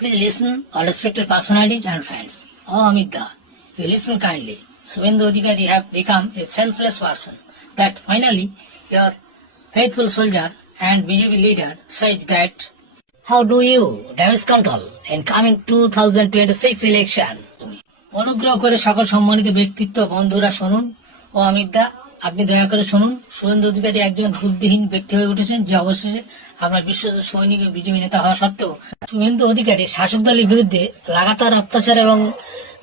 Please listen, all respected personalities and friends. Oh Amita, you listen kindly. Suvendu Adhikari have become a senseless person that finally your faithful soldier and BJP leader says that how do you damage control in coming 2026 election? অনুগ্রহ করে সকল সম্মানিত ব্যক্তিত্ব বন্ধুরা শুনুন ও অমিত দা আপনি দয়া করে শুনুন। শুভেন্দু অধিকারী একজন বুদ্ধিহীন ব্যক্তি হয়ে উঠেছেন যে অবশেষে আপনার বিশ্বস্ত সৈনিক ও বিজেপি নেতা হওয়া সত্ত্বেও শুভেন্দু অধিকারী শাসক দলের বিরুদ্ধে লাগাতার অত্যাচার এবং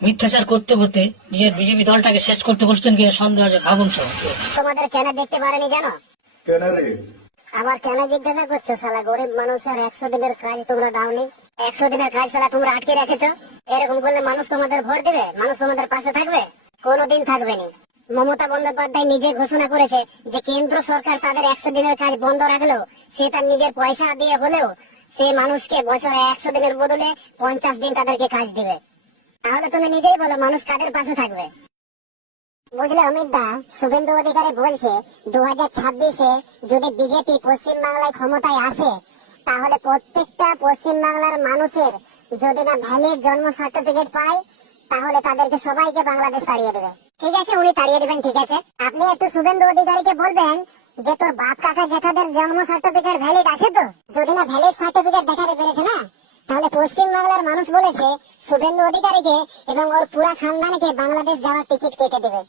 মিথ্যাচার করতে করতে নিজের বিজেপি দলটাকে শেষ করতে বসছেন কিনা সন্দেহ আছে। ভাবুন সব তোমাদের কেন দেখতে পারেনি জানো? কেন রে? আবার কেন জিজ্ঞাসা করছো? শালা গরিব মানুষের 100 দিনের কাজ তোমরা দাওনি। 100 দিনের কাজ শালা তোমরা আটকে রেখেছো। এরকম করলে মানুষ তোমাদের ভোট দেবে? মানুষ তোমাদের পাশে থাকবে? কোনোদিন থাকবে না। মমতা বন্দ্যোপাধ্যায় নিজে ঘোষণা করেছে যে কেন্দ্র সরকার তাদের 100 দিনের কাজ বন্ধ রাখলেও সে তার নিজের পয়সা দিয়ে হলেও সে মানুষকে বছরে 100 দিনের বদলে 50 দিন তাদেরকে কাজ দিবে। তাহলে তুমি নিজেই বলো মানুষ কাদের পাশে থাকবে? বুঝলে অমিত দা, শুভেন্দু অধিকারী বলছে 2026-এ যদি বিজেপি পশ্চিমবাংলায় ক্ষমতায় আসে তাহলে প্রত্যেকটা পশ্চিমবাংলার মানুষের যদি না ভ্যালিড জন্ম সার্টিফিকেট পায় তাহলে তাদেরকে সবাইকে বাংলাদেশ তাড়িয়ে দেবে। ঠিক আছে, উনি তাড়িয়ে দেবেন, ঠিক আছে। আপনি একটু শুভেন্দু অধিকারীকে বলবেন যে তোর বাপ কাকা জেঠাদের জন্ম সার্টিফিকেট ভ্যালিড আছে তো? যদি না ভ্যালিড সার্টিফিকেট দেখাতে পেরেছে না তাহলে পশ্চিমবাংলার মানুষ বলেছে শুভেন্দু অধিকারীকে এবং ওর পুরা খানদানকে বাংলাদেশ যাওয়ার টিকিট কেটে দেবে।